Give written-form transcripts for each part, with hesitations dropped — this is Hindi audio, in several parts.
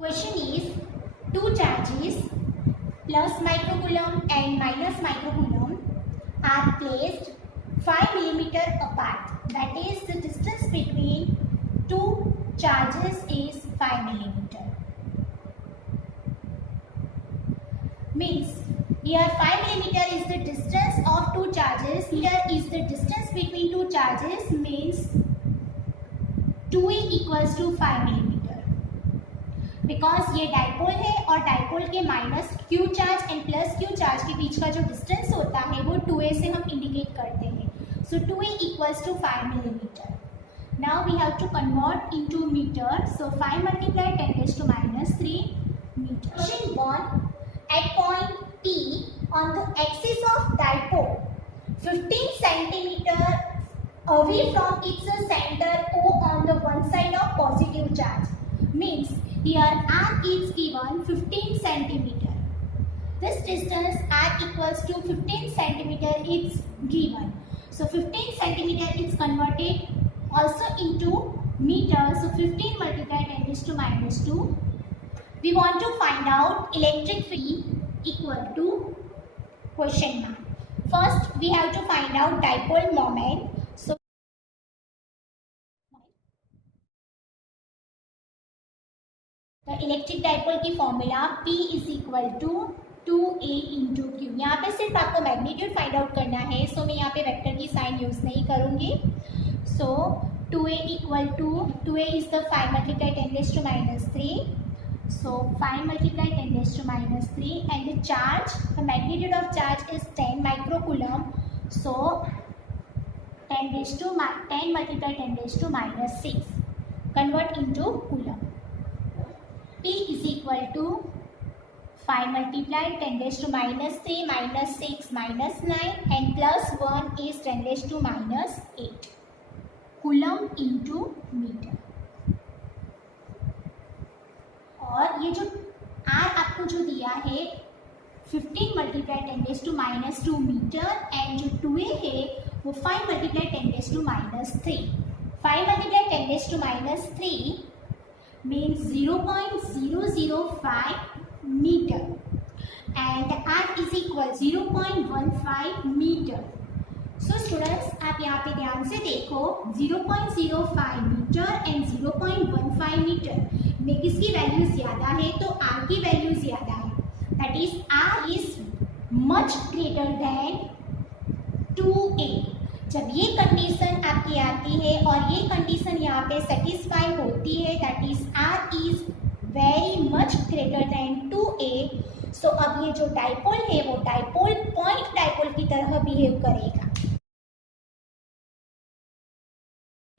Question is, two charges plus microcoulomb and minus microcoulomb are placed 5 millimeter apart. That is, the distance between two charges is 5 millimeter. Means here 5 millimeter is the distance of two charges. Here is the distance between two charges, means 2a equals to 5 millimeter. Because ये डाइपोल है और डाइपोल के minus Q charge and plus Q charge के बीच का जो डिस्टेंस होता है वो 2a से हम इंडिकेट करते हैं. So 2a equals to 5 millimeter. Now we have to convert into meter. So 5 multiply 10 raised to minus 3 meter. Question 1. At point P on the axis of dipole 15 centimeter away from its center O on the one side of positive charge. Means here r is given 15 centimeter. This distance r equals to 15 centimeter is given. So 15 centimeter is converted also into meter. So 15 multiplied 10 raised to minus 2. We want to find out electric field equal to question mark. First we have to find out dipole moment. So the electric dipole की formula P is equal to 2a into q. यहाँ पे सिर्फ आपको मैग्नीट्यूड फाइंड आउट करना है. सो मैं यहाँ पे वेक्टर की साइन यूज नहीं करूँगी. So 2a equal to 2a is the 5 multiply 10 raised to minus 3. So 5 multiply 10 raised to minus 3 and the charge, the magnitude of charge is 10 microcoulomb. So 10 multiply 10 raised to minus 6. Convert into coulomb. P is equal to 5 multiply 10 raised to minus 3 minus 6 minus 9 and plus 1 is 10 raised to minus 8. Coulomb into meter. और ये जो R आपको जो दिया है 15 multiply 10 raised to minus 2 meter and जो 2a है वो 5 multiply 10 raised to minus 3. 5 multiply 10 raised to minus 3 means 0.005 meter and R is equal 0.15 meter. So students आप यहाँ पे ध्यान से देखो 0.05 मीटर एंड 0.15 मीटर में किसकी वैल्यू ज़्यादा है तो R की वैल्यू ज़्यादा है. That is R is much greater then 2a. जब ये कंडीशन आपकी आती है और ये कंडीशन यहाँ पे सेटिस्फाई होती है that is R is very much greater then 2a. सो अब ये जो डाइपोल है वो डाइपोल पॉइंट डाइपोल की तरह बिहेव करेगा.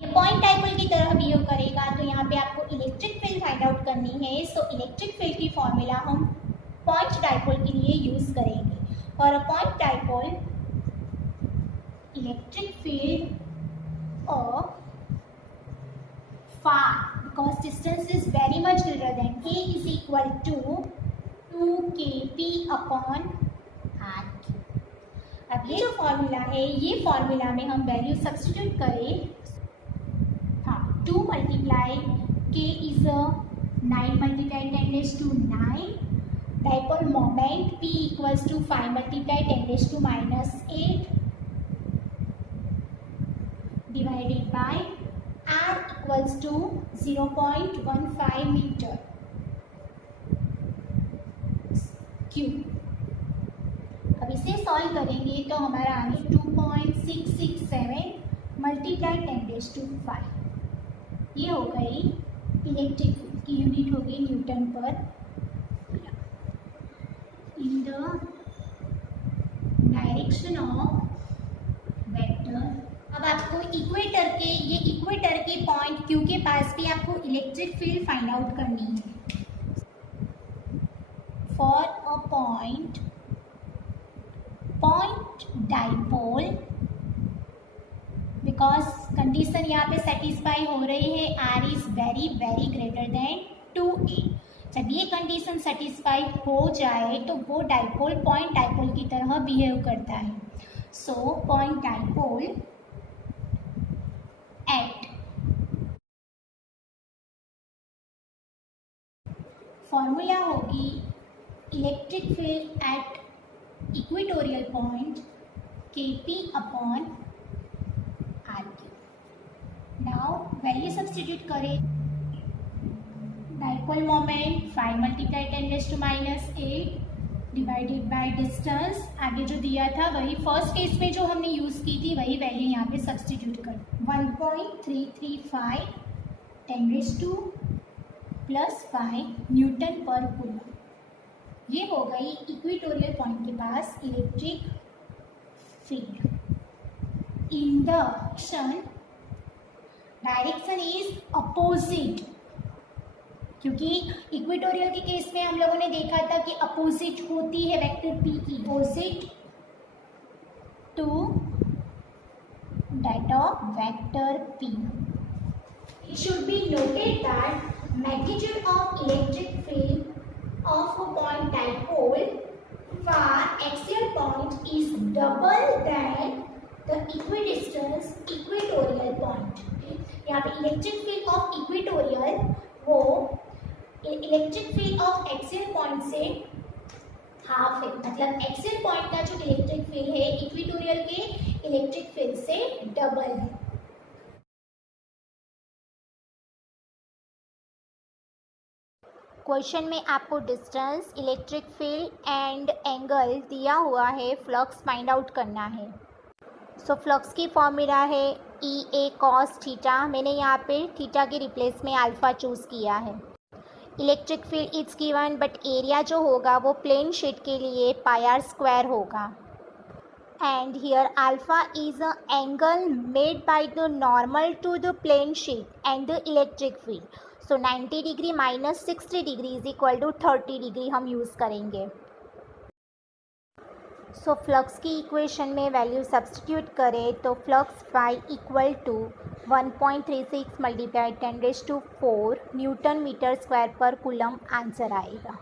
पॉइंट डाइपोल की तरह बिहेव करेगा तो यहाँ पे आपको इलेक्ट्रिक फील्ड फाइंड आउट करनी है. सो इलेक्ट्रिक फील्ड की फॉर्मूला हम पॉइंट डाइपोल के लिए यूज करेंगे. और point dipole electric field of far because distance is very much greater than k is equal to 2kp upon r. अब ये जो फॉर्मूला है ये फॉर्मूला में हम वैल्यू सब्स्टिट्यूट करें. 2 multiply k is a 9 multiply 10 raised to 9. Dipole moment P equals to 5 multiply 10 raised to minus 8 divided by R equals to 0.15 meter cube. अब इसे सॉल्व करेंगे तो हमारा आगे 2.667 multiply 10 raised to 5. ये हो गई इलेक्ट्रिक फील्ड की यूनिट होगी न्यूटन पर इन द डायरेक्शन ऑफ वेक्टर. अब आपको इक्वेटर के पॉइंट Q के पास भी आपको इलेक्ट्रिक फील्ड फाइंड आउट करनी है. For a point dipole because condition यहाँ पे सेटिस्फाई हो रही है R is very very greater than 2a. जब ये कंडीशन सेटिस्फाई हो जाए तो वो डाइपोल पॉइंट डाइपोल की तरह बिहेव करता है. So point dipole at formula होगी electric field at equatorial point Kp upon RQ। Now value substitute करें, dipole moment 5 multiply 10⁻⁸ divided by distance, आगे जो दिया था वही फर्स्ट केस में जो हमने यूज़ की थी वही वैल्यू यहाँ पे सब्स्टिट्यूट कर 1.335 10⁻⁵ न्यूटन पर कूलम। ये हो गई इक्वेटोरियल पॉइंट के पास electric field. In the direction is opposite, क्योंकि इक्वेटोरियल के केस में हम लोगों ने देखा था कि अपोजिट होती है वेक्टर p की, opposite to that of vector p. It should be noted that magnitude of electric field of a point dipole for axial point is double than the equidistance equatorial point. यहाँ पे इलेक्ट्रिक फील्ड ऑफ इक्वेटोरियल वो electric field of axial point से हाफ है, मतलब एक्सियल पॉइंट का जो इलेक्ट्रिक फील्ड है इक्वेटोरियल के इलेक्ट्रिक फील्ड से डबल है। क्वेश्चन में आपको distance, electric field and angle दिया हुआ है, फ्लक्स फाइंड आउट करना है। सो फ्लक्स की फॉर्मूला है EA cos थीटा, मैंने यहाँ पे थीटा के रिप्लेस में अल्फ़ा चूज़ किया है। Electric field it's given, but area जो होगा वो प्लेन शीट के लिए πr² होगा। And here alpha is a angle made by the normal to the plane sheet and the electric field. So 90 degree minus 60 degree is equal to 30 degree हम यूज़ करेंगे। सो फ्लक्स की इक्वेशन में वैल्यू सब्स्टिट्यूट करें तो flux phi equal to 1.36 multiply 10⁻⁴ newton meter square पर कूलम आंसर आएगा।